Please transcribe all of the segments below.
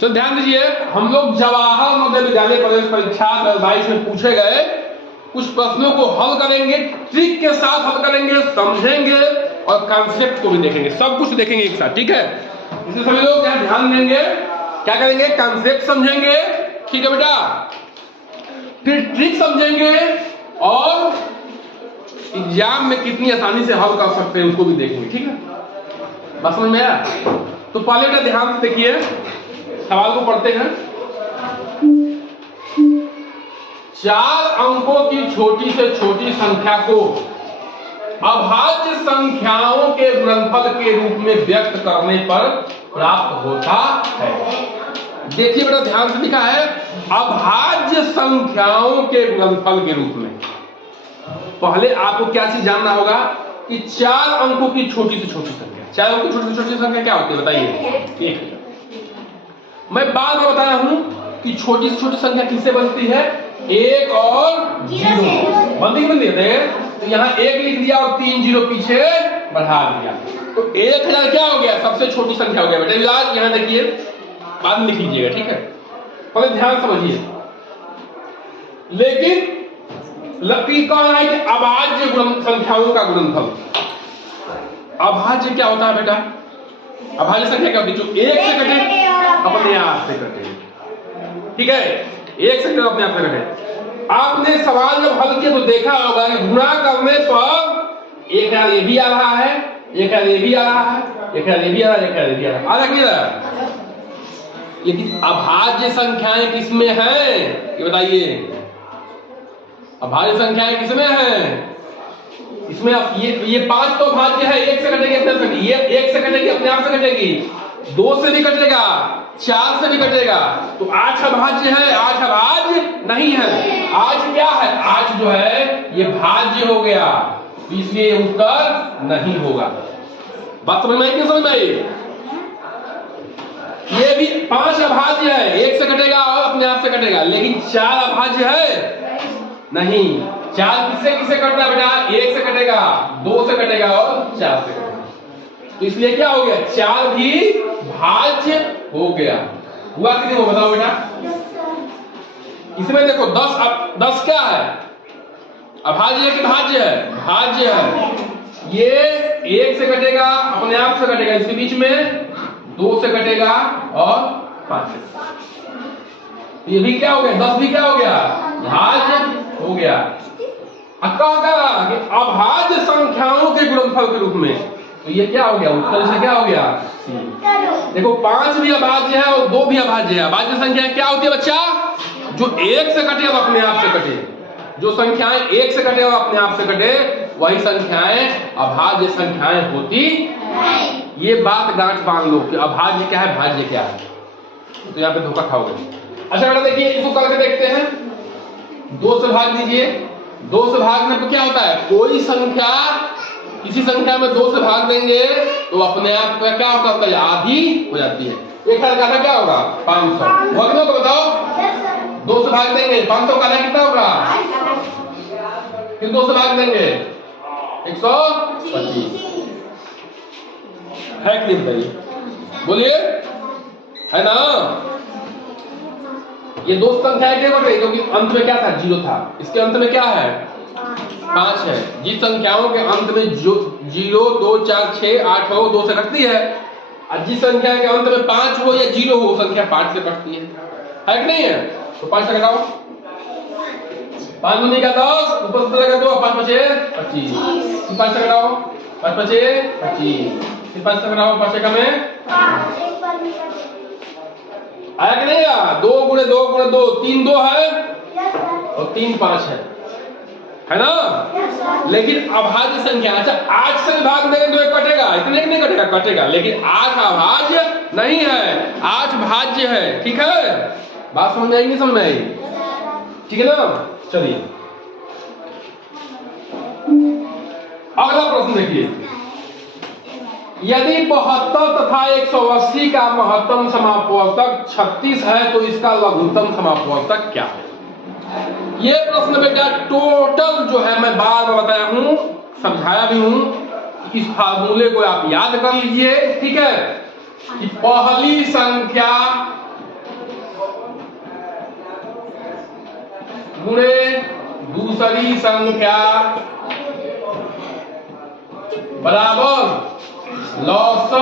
तो ध्यान दीजिए, हम लोग जवाहर नवोदय विद्यालय प्रवेश परीक्षा 2022 में पूछे गए कुछ प्रश्नों को हल करेंगे, ट्रिक के साथ हल करेंगे, समझेंगे और कॉन्सेप्ट को भी देखेंगे, सब कुछ देखेंगे एक साथ, ठीक है। इसलिए सभी लोग क्या ध्यान देंगे, क्या करेंगे, कॉन्सेप्ट समझेंगे, ठीक है बेटा, फिर ट्रिक समझेंगे और एग्जाम में कितनी आसानी से हल कर सकते हैं उसको भी देखेंगे, ठीक है। बात समझ में आया? तो पहले बेटा ध्यान से देखिए, सवाल को पढ़ते हैं। 4 अंकों की छोटी से छोटी संख्या को अभाज्य संख्याओं के गुणनफल के रूप में व्यक्त करने पर प्राप्त होता है। देखिए बेटा ध्यान से लिखा है, अभाज्य संख्याओं के गुणनफल के रूप में। पहले आपको क्या चीज जानना होगा कि 4 अंकों की छोटी से छोटी संख्या, 4 अंकों की छोटी से छोटी संख्या क्या होती है बताइए। एक मैं बार बार बताया हूं कि छोटी से छोटी संख्या किससे बनती है, 1 और 0 बनती है। तो यहाँ 1 लिख दिया और 3 0 पीछे बढ़ा दिया, तो 1000 क्या हो गया, सबसे छोटी संख्या हो गया बेटा। इलाज यहाँ देखिए, बाद में लिख लीजिएगा, ठीक है, पहले ध्यान समझिए। लेकिन लकीर कौन है कि अभाज्य संख्याओं का गुणनफल। अभाज्य क्या होता है बेटा, अभाज्य संख्या क्या होती है, जो 1 से कटे अपने आप से कटे, ठीक है, 1 से कटे अपने आप से कटे। आपने सवाल जब हल किया तो देखा होगा कि गुणा करने पर 1000 ये भी आ रहा है, 1000 ये भी आ रहा है, 1000 ये भी आ रहा है, 1000 ये भी आ रहा है, क्या? लेकिन अभाज्य संख्याएं किसमें हैं ये बताइए, अभाज्य संख्याएं किसमें हैं? इसमें ये 5 तो अभाज्य है, 1 से कटेगी अपने आप से, ये 1 से कटेगी अपने आप से कटेगी, 2 से भी कटेगा, 4 से भी कटेगा, तो 8 अभाज्य है, 8 अभाज्य नहीं है। आज क्या है, आज जो है ये भाज्य हो गया, इसलिए उत्तर नहीं होगा। बात समझ में आई कि समझ में आई? ये भी 5 अभाज्य है, 1 से कटेगा और अपने आप से कटेगा, लेकिन 4 अभाज्य है नहीं। 4 किससे किससे कटता है बेटा, 1 से कटेगा, 2 से कटेगा और 4 से कटेगा, तो इसलिए क्या हो गया, 4 भी भाज्य हो गया। हुआ कि नहीं, बताओ बेटा। इसमें देखो 10 क्या है, अभाज्य है कि भाज्य है, भाज्य है। ये 1 से कटेगा अपने आप से कटेगा, इसके बीच में 2 से कटेगा और 5 से, ये भी क्या हो गया, 10 भी क्या हो गया, भाज्य हो गया। अभाज्य संख्याओं के गुणनफल के रूप में, तो ये क्या हो गया, उत्तर से क्या हो गया, देखो 5 भी अभाज्य है और 2 भी अभाज्य है। अभाज्य संख्या क्या होती है बच्चा, जो 1 से कटे और अपने आप से कटे, जो संख्याएं 1 से कटे और अपने आप से कटे वही संख्याएं अभाज्य संख्याएं होती। ये बात गांठ बांध लो कि अभाज्य क्या है, भाज्य क्या है, तो यहाँ पे धोखा खाओगे। अच्छा बेटा देखिए, इसको करके देखते हैं। 2 से भाग दीजिए, 2 से भागने पर क्या होता है, कोई संख्या किसी संख्या में 2 से भाग देंगे तो अपने आप क्या होता है, आधी हो जाती है। 1000 का क्या होगा, 500। भागने को बताओ, 2 से भाग देंगे 500 का कितना होगा, फिर 2 से भाग देंगे 125 है कि नहीं बताइए, बोलिए, है ना। ये 2 संख्याएं क्या बटे, क्योंकि अंत में क्या था, 0 था, इसके अंत में क्या है, 5 है। जिस संख्याओं के अंत में 0 2 4 6 8 हो, 2 से कटती है, और जिस संख्या के अंत में 5 हो या 0 हो, संख्या 5 से कटती है कि नहीं है। तो 5 से घटाओ, 5 दूनी का 10, ऊपर से लगा दो, 5 बचे 25, 5 से घटाओ, 5 बचे 25, फिर 5 से घटाओ, 5 का में आया कि नहीं आया, 2 गुणे 2 गुणे 2, 3 2 है और 3 5 है ना। लेकिन अभाज्य संख्या, अच्छा 8 से भाग देंगे तो कटेगा, इतने नहीं कटेगा, कटेगा, लेकिन 8 अभाज्य नहीं है, 8 भाज्य है, ठीक है। बात समझ में आई, नहीं समझ में आई, ठीक है ना। चलिए अगला प्रश्न देखिए, यदि 72 तथा 180 का महत्तम समापवर्तक 36 है तो इसका लघुत्तम समापवर्तक क्या है। ये प्रश्न बेटा टोटल जो है मैं बार बार बताया हूं, समझाया भी हूं, इस फार्मूले को आप याद कर लीजिए, ठीक है, कि पहली संख्या गुणे दूसरी संख्या बराबर लौसक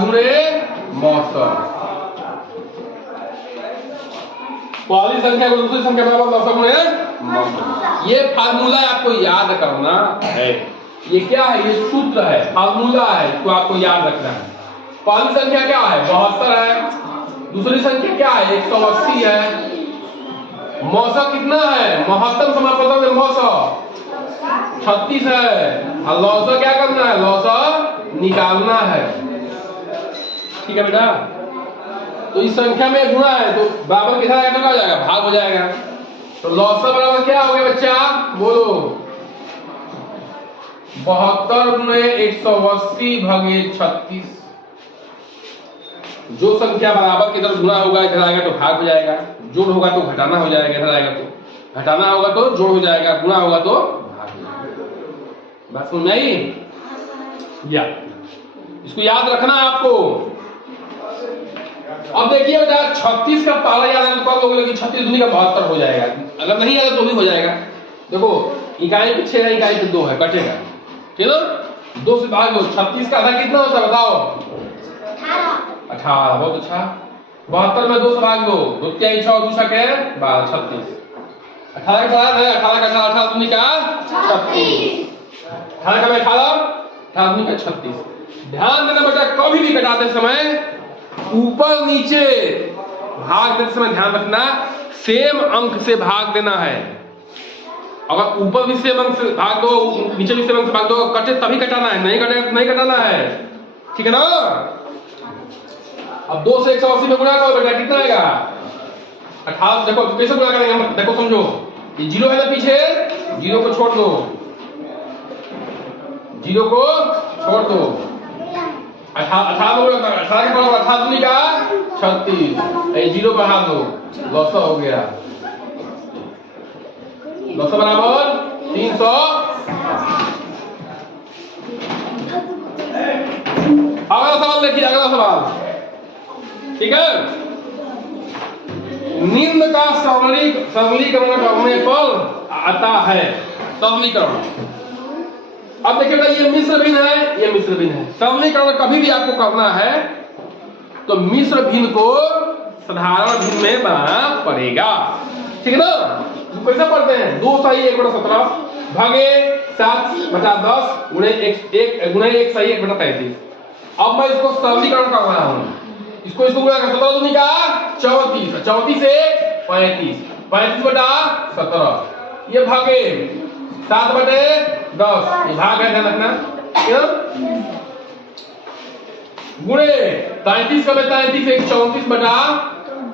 गुणे मौसक। पहली संख्या को दूसरी संख्या बराबर लौसक गुणे मौसक। ये फार्मूला आपको याद करना है। ये क्या है? ये सूत्र है, फार्मूला है, इसको आपको याद रखना है। पहली संख्या क्या है? 72 है। दूसरी संख्या क्या है? 180 है। मौसक कितना है? महत्तम समापन में मौसक 36 है। और लौसक क्या करना है? लौसक निकालना है। ठीक है बेटा? तो इस संख्या में गुणा है तो बराबर कितना आएगा? हो जाएगा, भाग हो जाएगा। तो लौसक बराबर क्या हो गया बच्चा? बोलो। 72 गुणे 180 भागे 36। जो संख्या बराबर की तरफ गुणा होगा इधर आएगा तो भाग हो जाएगा, जोड़ होगा तो घटाना हो जाएगा, इधर आएगा तो घटाना होगा तो जोड़ हो जाएगा, गुणा होगा तो भाग हो जाएगा। बात समझ में आई? या इसको याद रखना है आपको। अब देखिए बेटा 36 का पहला याद है तो लोग कि 36 दूनी का 72 हो जाएगा। अगर नहीं याद तो भी हो जाएगा। देखो इकाई पे 6 है, इकाई पे 2 है, कटेगा। ठीक है ना? 2 से भाग दो। 36 का आधा कितना होता है बताओ? 18। बहुत अच्छा। 72 में 2 से भाग दो। 2 3 6 2 6 12 36। 18 का है, 18 का 18 दूनी का 36। 18 का 18 दूनी का 36। ध्यान देना बेटा, कभी भी घटाते समय ऊपर नीचे भाग देते समय ध्यान रखना सेम अंक से भाग देना है। अगर ऊपर भी सेम अंक से भाग दो, नीचे भी सेम अंक से भाग दो, कटे तभी कटाना है, नहीं कटे नहीं कटाना है। ठीक है ना? अब 2 से 180 में गुणा करो बेटा, कितना आएगा? 18। देखो कैसे गुणा करेंगे हम, देखो समझो। ये 0 है ना पीछे, 0 को छोड़ दो, 0 को छोड़ दो। 18 के बराबर 18 दूनी का 36। 0 बढ़ा दो, लौसक हो गया। लौसक बराबर 300। अगला सवाल देखिए, अगला सवाल। ठीक है? निम्न का सरलीकरण करने पर आता है सरलीकरण। अब देखिए ये मिश्र भिन्न है, ये मिश्र भिन्न है। सरलीकरण कभी भी आपको करना है तो मिश्र भिन्न को साधारण भिन्न में बनाना पड़ेगा। ठीक है ना? कैसे पढ़ते हैं? 2 सही 1/17 भागे 7 बटा 10 गुणे 1 गुणे 1 सही 1/33। अब मैं इसको सरलीकरण कर रहा हूं। इसको गुणा कर 17 दूनी का 34, 34 से 35, 35 बटा 17 ये भागे 7 बटे 10, ये भाग है, ध्यान रखना। गुणे 33 का 33 एक 34 बटा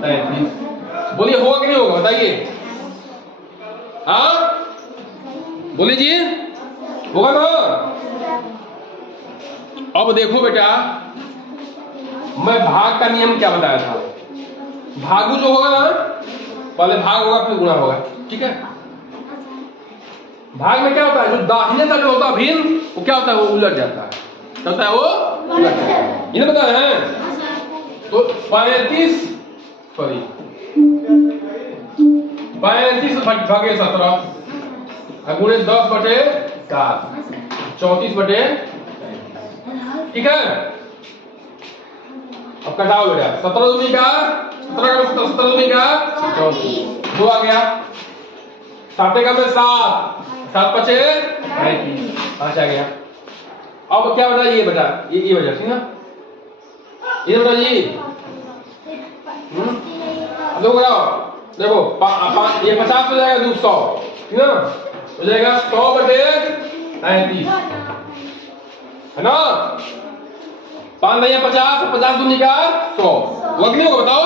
33। बोलिए होगा कि नहीं होगा बताइए? हाँ बोलिए जी, होगा ना? अब देखो बेटा, मैं भाग का नियम क्या बताया था? भागु जो होगा ना, पहले भाग होगा फिर गुणा होगा। ठीक है? भाग में क्या होता है? जो दाहिने तरफ होता है भिन्न, वो क्या होता है? वो उलट जाता है। क्या होता है? वो उलट जाता है। इन्हें पता है? तो 35 सॉरी 35 भागे 17 गुणे 10 बटे 7 34 बटे। ठीक है? अब कटाओ बेटा। 17 दूनी का 17 दूनी का 34, 2 आ गया। 7 का 7 7 5 35, 5 आ गया। अब क्या बता? ये बेटा ये बचा, ठीक ना? ये बेटा जी देखो कराओ। देखो ये 50 हो जाएगा, 200 ठीक ना? हो जाएगा 100 बटे 33 है ना? 5 नहीं 50, 50 दूनी का 100 नहीं होगा बताओ?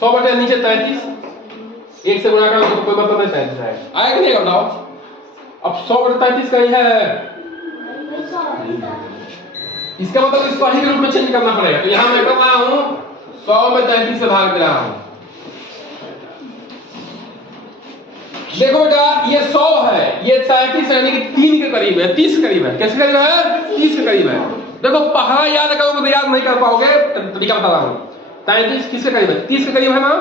100 बटे नीचे 33, 1 से गुणा करो तो कोई मतलब नहीं 33 आएगा। आया कि नहीं बताओ? अब 100 बटे 33 का ही है, इसका मतलब इसको ही के रूप में चेंज करना पड़ेगा। तो यहां मैं कर रहा हूं 100 में 33 से भाग दे रहा हूं। देखो बेटा ये 100 है, ये 33 यानी कि 3 के करीब है, 30 के करीब है। कैसे करीब है? 30 के करीब है। देखो पहला याद करोगे तो याद नहीं कर पाओगे, तरीका बता रहा हूं। 33 किसके करीब है? 30 के करीब है ना?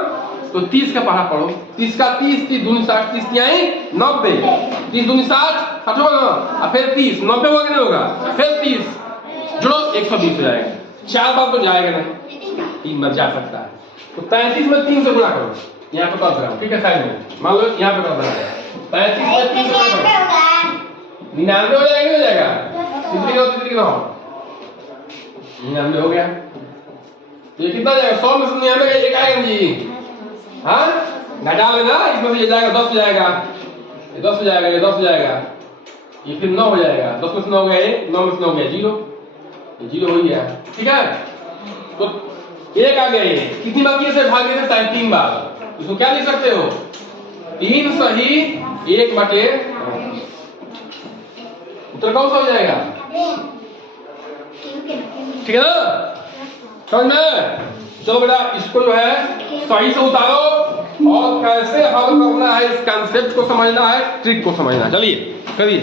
तो 30 का पहाड़ा पढ़ो। 30 का 30, 30 दूनी 60, 30 की आई 90, 30 दूनी 60, 60 होगा ना, और फिर 30, 90 होगा कि नहीं होगा, फिर 30 जोड़ो 120 हो जाएगा। 4 बार तो जाएगा नहीं, 3 बार जा सकता है। तो 33 में 3 से गुणा करो, यहाँ पे कर रहा हूँ, ठीक है साइड में, मान लो यहाँ पे कर रहा हूँ, 35 में 3 से गुणा करो, 99 हो जाएगा, नहीं हो जाएगा, तितली का 99 हो गया। ये कितना जाएगा, 100 में से 99 एक आएगा जी, हाँ घटा लेना, इसमें से ये जाएगा 10 हो जाएगा, ये 10 हो जाएगा, ये 10 हो जाएगा, ये फिर 9 हो जाएगा, 10 में से 9 हो गया, ये 9 में से 9 हो गया 0, ये 0 हो गया, ठीक है। तो एक आ गया, ये कितनी बार किए से भाग गए थे, 3 बार, इसको क्या लिख सकते हो, 3 सही 1 बटे, उत्तर कौन सा हो जाएगा, ठीक है ना, समझ में। चलो बेटा इसको जो है सही से उतारो और कैसे हल करना है, इस कॉन्सेप्ट को समझना है, ट्रिक को समझना है, चलिए करिए।